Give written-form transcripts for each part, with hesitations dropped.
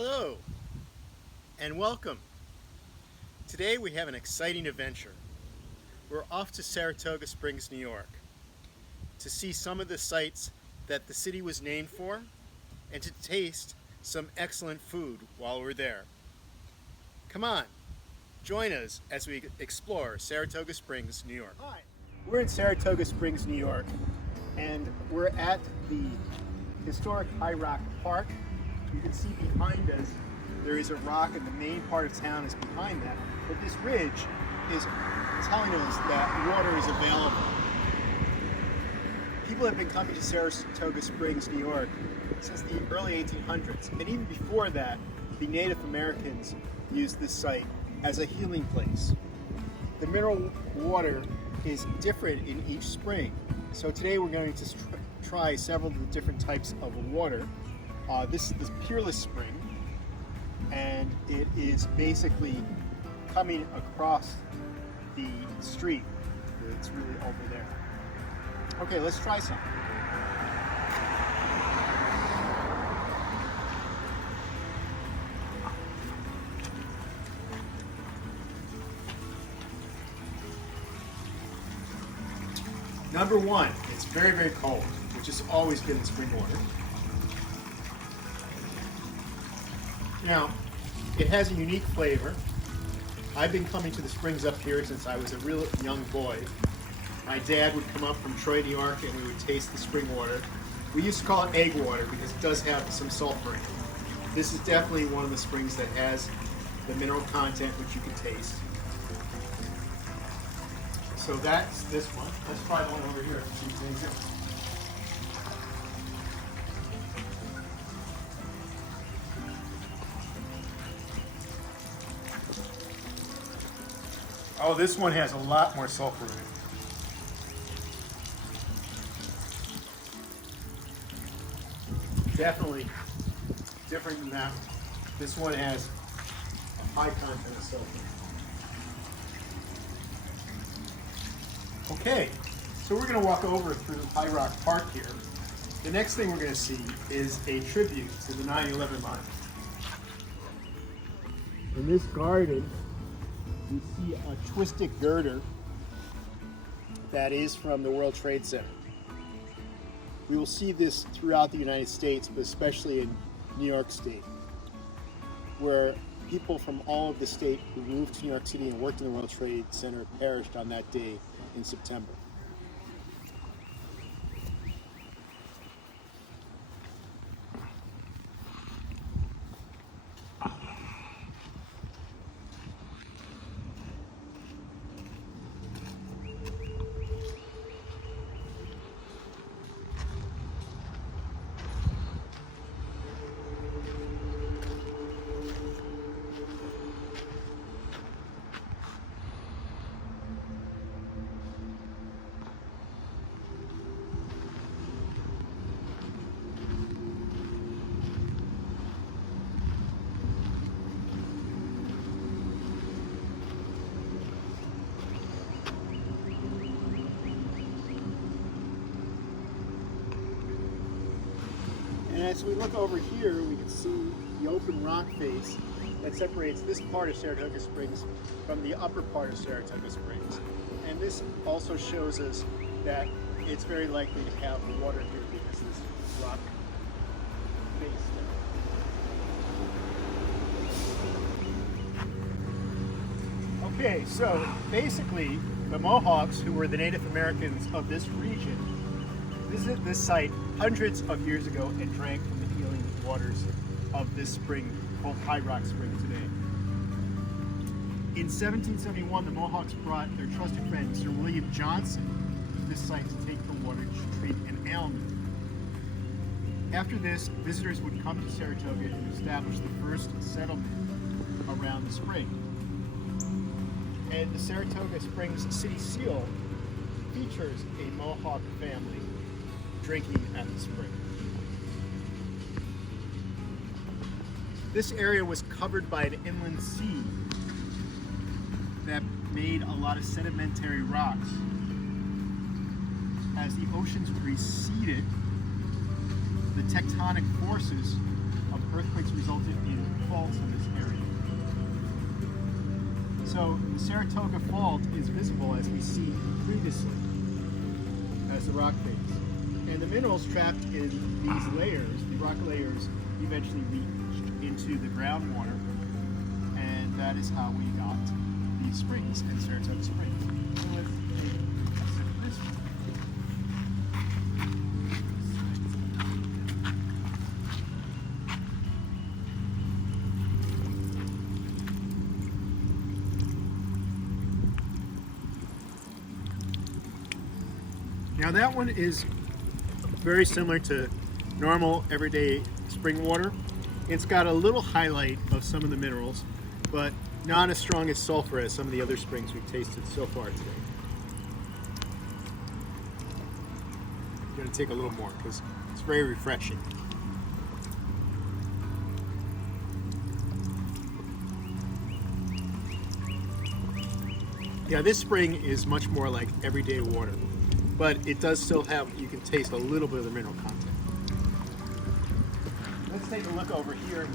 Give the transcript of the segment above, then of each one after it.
Hello and welcome. Today we have an exciting adventure. We're off to Saratoga Springs, New York to see some of the sites that the city was named for and to taste some excellent food while we're there. Come on, join us as we explore Saratoga Springs, New York. Hi, we're in Saratoga Springs, New York, and we're at the historic High Rock Park. You can see behind us there is a rock, and the main part of town is behind that. But this ridge is telling us that water is available. People have been coming to Saratoga Springs, New York since the early 1800s. And even before that, the Native Americans used this site as a healing place. The mineral water is different in each spring. So today we're going to try several of the different types of water. This is the Peerless Spring, and it is basically coming across the street. It's really over there. Okay, let's try some. Number one, it's very, very cold, which is always good in spring water. Now, it has a unique flavor. I've been coming to the springs up here since I was a real young boy. My dad would come up from Troy, New York, and we would taste the spring water. We used to call it egg water because it does have some sulfur in it. This is definitely one of the springs that has the mineral content which you can taste. So that's this one. Let's try the one over here. Oh, this one has a lot more sulfur in it. Definitely different than that one. This one has a high content of sulfur. Okay, so we're going to walk over through High Rock Park here. The next thing we're going to see is a tribute to the 9/11 line. In this garden, you see a twisted girder that is from the World Trade Center. We will see this throughout the United States, but especially in New York State, where people from all of the state who moved to New York City and worked in the World Trade Center perished on that day in September. And as we look over here, we can see the open rock face that separates this part of Saratoga Springs from the upper part of Saratoga Springs. And this also shows us that it's very likely to have water here because this rock face there. Okay, so basically the Mohawks, who were the Native Americans of this region, visited this site hundreds of years ago and drank from the healing waters of this spring called High Rock Spring today. In 1771, the Mohawks brought their trusted friend, Sir William Johnson, to this site to take the water to treat an ailment. After this, visitors would come to Saratoga and establish the first settlement around the spring. And the Saratoga Springs city seal features a Mohawk family drinking at the spring. This area was covered by an inland sea that made a lot of sedimentary rocks. As the oceans receded, the tectonic forces of earthquakes resulted in So the Saratoga Fault is visible as we see previously as the rock face. And the minerals trapped in these layers, the rock layers, eventually reached into the groundwater. And that is how we got these springs in Saratoga Springs. So let's take a sip of this one. Now that one is very similar to normal everyday spring water. It's got a little highlight of some of the minerals, but not as strong as sulfur as some of the other springs we've tasted so far today. I'm going to take a little more because it's very refreshing. Yeah, this spring is much more like everyday water, but it does still have, you can taste a little bit of the mineral content. Let's take a look over here. And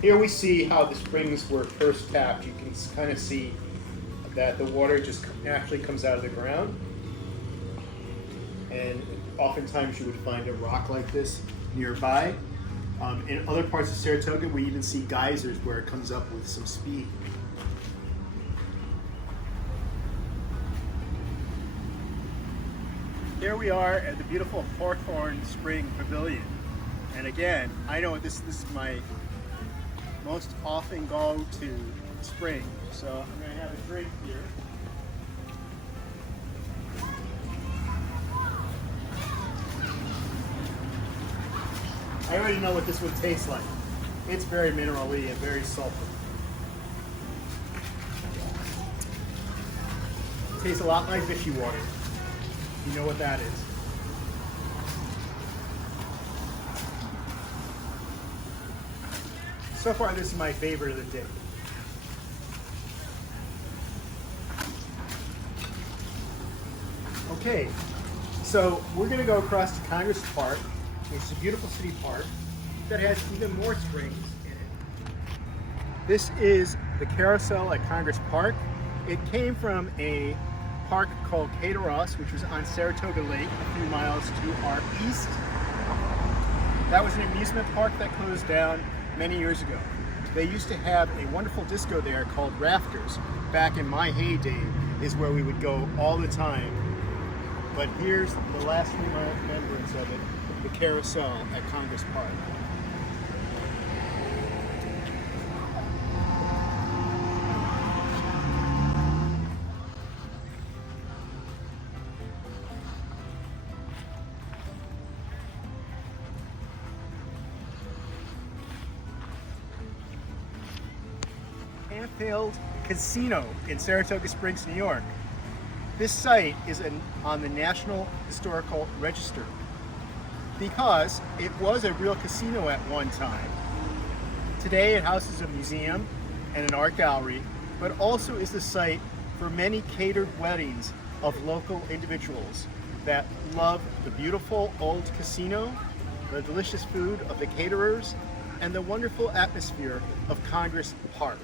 see here we see how the springs were first tapped. You can kind of see that the water just naturally comes out of the ground. And oftentimes you would find a rock like this nearby. In other parts of Saratoga, we even see geysers where it comes up with some speed. Here we are at the beautiful Fourcorn Spring Pavilion. And again, I know this is my most often go-to spring. So I'm going to have a drink here. I already know what this would taste like. It's very mineral-y and very sulfur. It tastes a lot like Vichy water. You know what that is. So far, this is my favorite of the day. Okay, so we're going to go across to Congress Park, which is a beautiful city park that has even more springs in it. This is the carousel at Congress Park. It came from a park called Haddock, which was on Saratoga Lake, a few miles to our east. That was an amusement park that closed down many years ago. They used to have a wonderful disco there called Rafters. Back in my heyday is where we would go all the time. But here's the last remembrance of it, the carousel at Congress Park. Campfield Casino in Saratoga Springs, New York. This site is on the National Historical Register because it was a real casino at one time. Today it houses a museum and an art gallery, but also is the site for many catered weddings of local individuals that love the beautiful old casino, the delicious food of the caterers, and the wonderful atmosphere of Congress Park.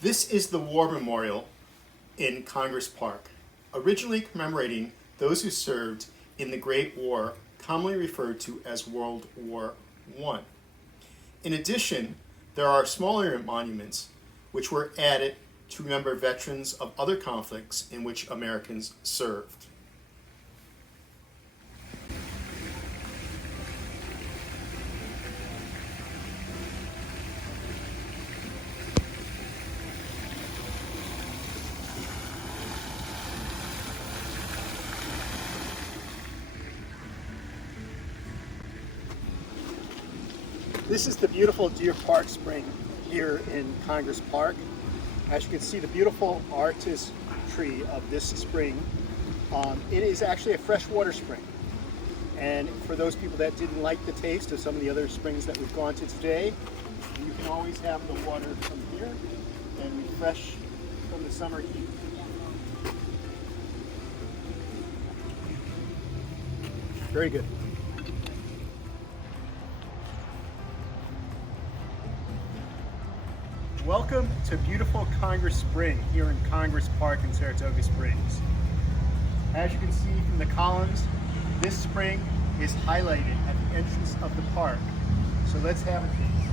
This is the War Memorial in Congress Park, originally commemorating those who served in the Great War, commonly referred to as World War I. In addition, there are smaller monuments which were added to remember veterans of other conflicts in which Americans served. This is the beautiful Deer Park Spring here in Congress Park. As you can see, the beautiful artistry of this spring, it is actually a freshwater spring. And for those people that didn't like the taste of some of the other springs that we've gone to today, you can always have the water from here and refresh from the summer heat. Very good. Welcome to beautiful Congress Spring here in Congress Park in Saratoga Springs. As you can see from the columns, this spring is highlighted at the entrance of the park. So let's have a taste.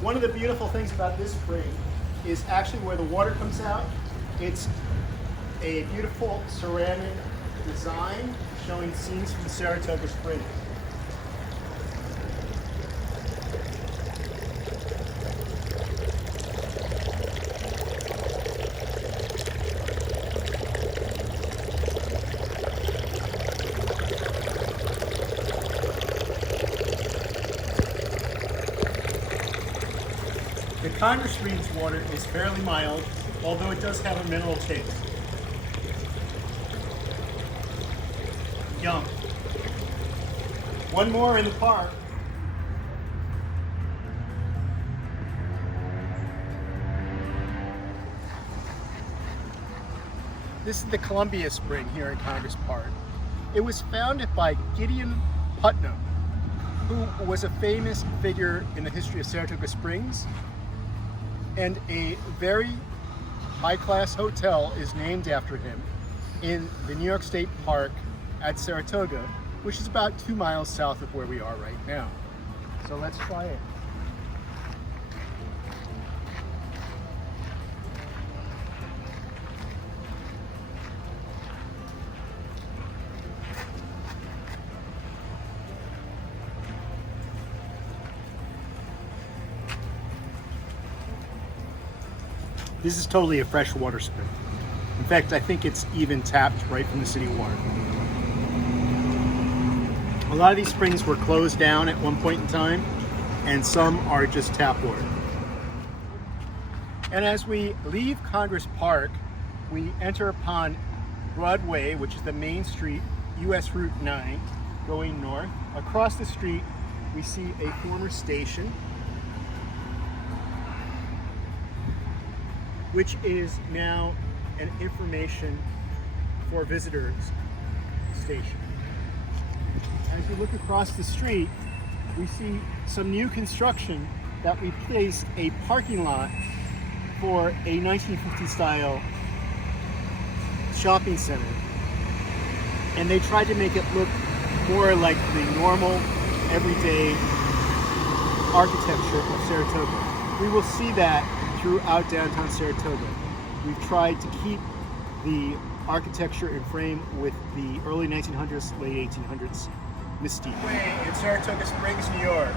One of the beautiful things about this spring is actually where the water comes out. It's a beautiful ceramic design showing scenes from Saratoga Springs. The Congress Springs water is fairly mild, although it does have a mineral taste. Yum. One more in the park. This is the Columbia Spring here in Congress Park. It was founded by Gideon Putnam, who was a famous figure in the history of Saratoga Springs, and a very high-class hotel is named after him in the New York State Park at Saratoga, which is about 2 miles south of where we are right now. So let's try it. This is totally a freshwater spring. In fact, I think it's even tapped right from the city water. A lot of these springs were closed down at one point in time, and some are just tap water. And as we leave Congress Park, we enter upon Broadway, which is the main street, US Route 9, going north. Across the street, we see a former station, which is now an information for visitors station. As you look across the street, we see some new construction that replaced a parking lot for a 1950s style shopping center. And they tried to make it look more like the normal, everyday architecture of Saratoga. We will see that throughout downtown Saratoga. We've tried to keep the architecture in frame with the early 1900s, late 1800s mystique. In Saratoga Springs, New York,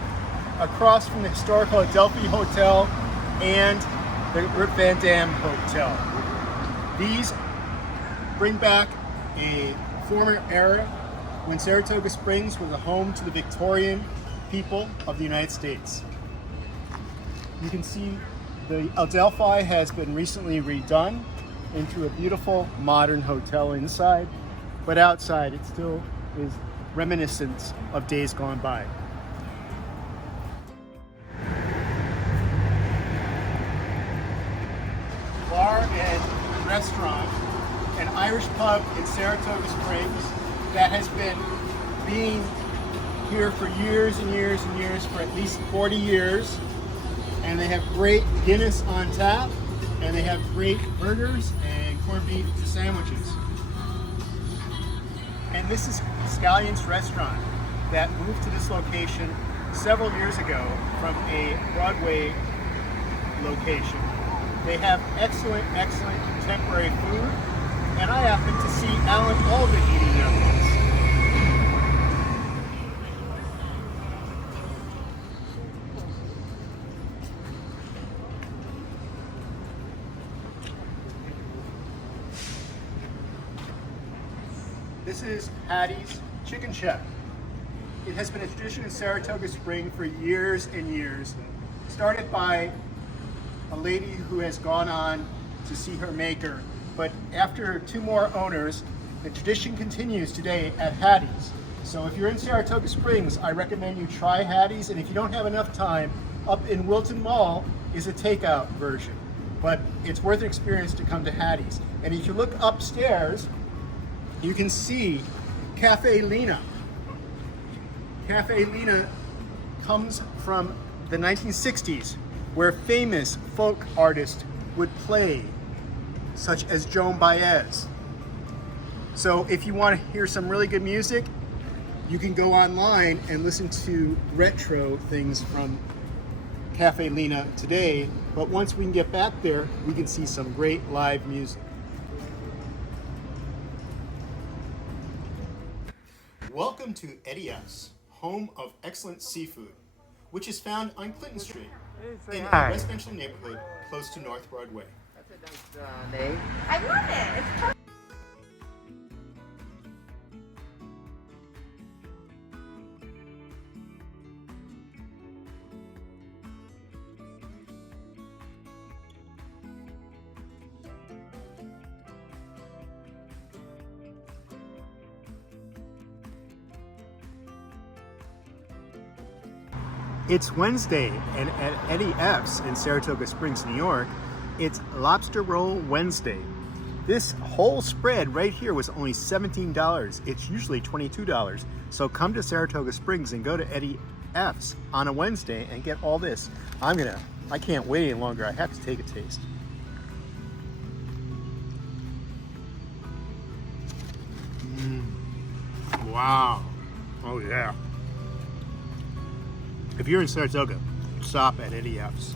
across from the historical Adelphi Hotel and the Rip Van Dam Hotel. These bring back a former era when Saratoga Springs was a home to the Victorian people of the United States. You can see the Adelphi has been recently redone into a beautiful modern hotel inside, but outside it still is reminiscent of days gone by. Bar and restaurant, an Irish pub in Saratoga Springs that has been being here for years and years and years, for at least 40 years. And they have great Guinness on tap, and they have great burgers and corned beef sandwiches. And this is Scallops Restaurant. that moved to this location several years ago from a Broadway location. They have excellent contemporary food, and I happened to see Alan Alden eating there once. This is Hattie's Chicken Shack. It has been a tradition in Saratoga Springs for years and years. Started by a lady who has gone on to see her maker, but after 2 more owners, the tradition continues today at Hattie's. So if you're in Saratoga Springs, I recommend you try Hattie's, and if you don't have enough time, up in Wilton Mall is a takeout version. But it's worth an experience to come to Hattie's. And if you look upstairs, you can see Cafe Lena. Cafe Lena comes from the 1960s, where famous folk artists would play, such as Joan Baez. So if you want to hear some really good music, you can go online and listen to retro things from Cafe Lena today, but once we can get back there, we can see some great live music. Welcome to Eddie F's, home of excellent seafood, which is found on Clinton Street in a residential neighborhood close to North Broadway. That's a nice name. I love it. It's perfect. It's Wednesday, and at Eddie F's in Saratoga Springs, New York, it's Lobster Roll Wednesday. This whole spread right here was only $17. It's usually $22. So come to Saratoga Springs and go to Eddie F's on a Wednesday and get all this. I can't wait any longer. I have to take a taste. Wow. Oh yeah. If you're in Saratoga, stop at Eddie F's.